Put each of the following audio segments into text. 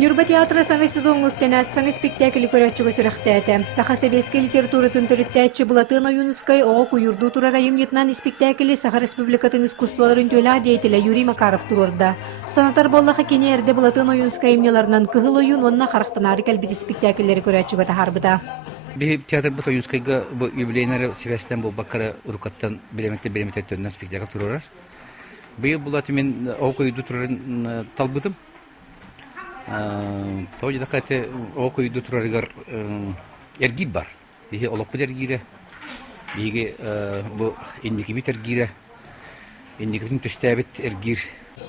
Нюрба театры саңы сезон өктенәт саңы спектакли көрәтчігі сүрәқтәті. Саха Себеске литературатын төріттәтші Булатын Оюнускай оғы күйірду турар айымнетнан спектакли Саха Республикатын искусстволарын төлі деятелі Юрий Макаров турарда. Санатар боллаға кене әрді Булатын Оюнускай имнеларынан кығыл ойын онына қарақтанары кәлбеті спектаклері көрәтчігі тахарбыда. Bir tiyatr bu Oюнскайга bu юбилейнары Себестен бұл баққары ұрықаттан білеметті төнінен спектакл тұрарар. Бұл бұлаты мен оғы тұрарын талбытым. Тоғы да қайты оқойды тұрарығар әргир бар. Беге олықпы әргирі, беге бұл ендекі бет әргирі, ендекі бетін түсті әбет әргир.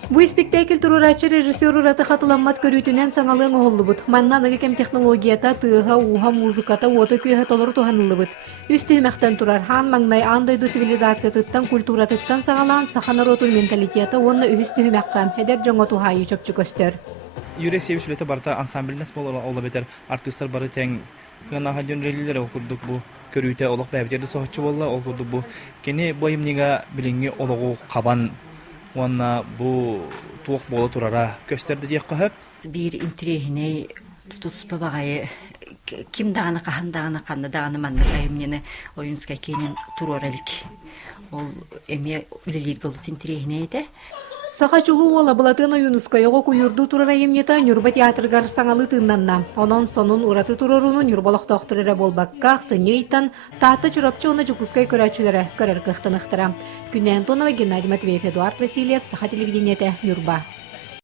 Бұл спектакль тұрарачы режиссер ұраты қатыламмат көрітінен саңалың оғылы бұд. Маннан ығыкем технологията, тыға, уға, музыката, оты көйі толыр туғанылы бұд. Үсті хүмәқтен тұрар хан маңнай андайду цивилизация тұттан, культура тұттан сағалан, сақанар отыл менталитеті, онны үсті хүмәққан, әдер жоңа туғайы шөпчі көстер. Юрий Севич үлеті барда ансамблінес ола бетер артисттар бары тәң ғанаға жөн релилер оқырдық бұл көрүйті олық бәбетерді соғытшы болла оқырдық бұл кені бойымнеға біліңе олығы қабан онна бұл туық болы тұрара көстерді дек қағып. Bir интригіне тұтыспы бағайы кім дағаны қахан дағаны қанды дағаны манны қайымнені Оюнскай кенен тұрор әлік. Ол әме үлелер болыс интригіне еді. Саха чулу ола Булатын Оюнускайға күйірду турар айымнета Нюрба театргар саңалы тыннанна. Онон сонун ураты турарунun Нюрбалық тоқтырыра болбаққа сынейттан таты чурапчы оны жүкускай көрәчілері көрір қықтын ұқтыра. Күннен Тонова, Геннадий Матвеев, Эдуард Васильев, Саха телевидениеті Нюрба.